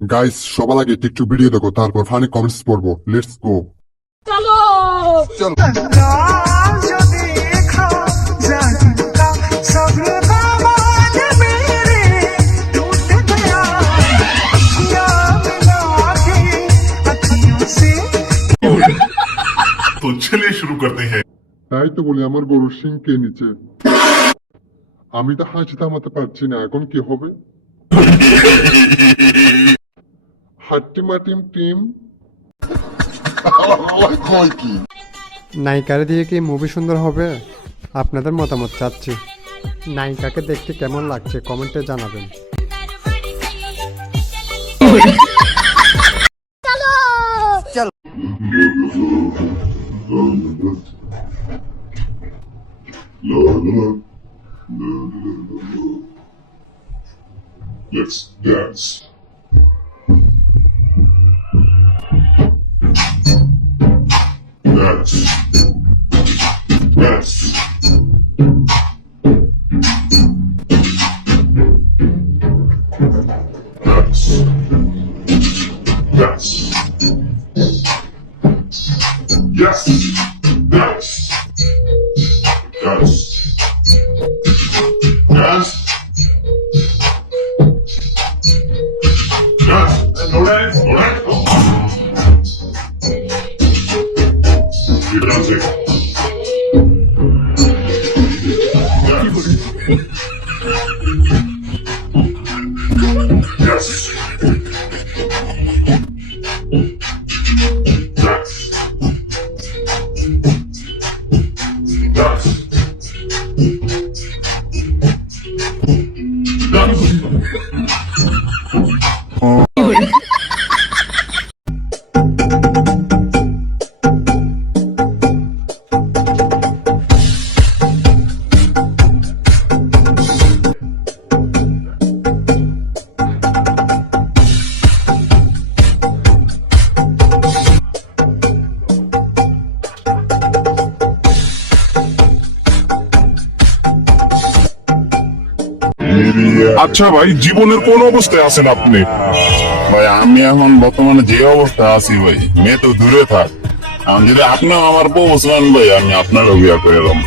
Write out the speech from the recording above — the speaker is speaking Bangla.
গাইস, সবার আগে টিকটক ভিডিও দেখো, তারপর ফানি কমেন্টস পড়বো। Let's go. तो चलिए शुरू करते हैं। তাই তো বলি, আমার গরুর সিং কে নিচে। আমি তো হাসি থামাতে পারছি না, এখন কি হবে? হাট্টি মাটিম টিম। নায়িকারে দিয়ে কি মুভি সুন্দর হবে? আপনাদের মতামত চাচ্ছি। নায়িকাকে দেখতে কেমন লাগছে কমেন্টে জানাবেন। Let's dance. Dance. Dance. Dance. Dance. Yes. Dance. Dance. Dance. Yes. Alright. Alright. Keep dancing. Yes. Yes. Yes. আচ্ছা ভাই, জীবনের কোন অবস্থায় আছেন আপনি? ভাই আমি এখন বর্তমানে যে অবস্থা আছি ভাই, মেয়ে তো দূরে থাক, আমি যদি আপনিও আমার বউ বসলেন ভাই, আমি আপনারও বিয়া করে এলাম।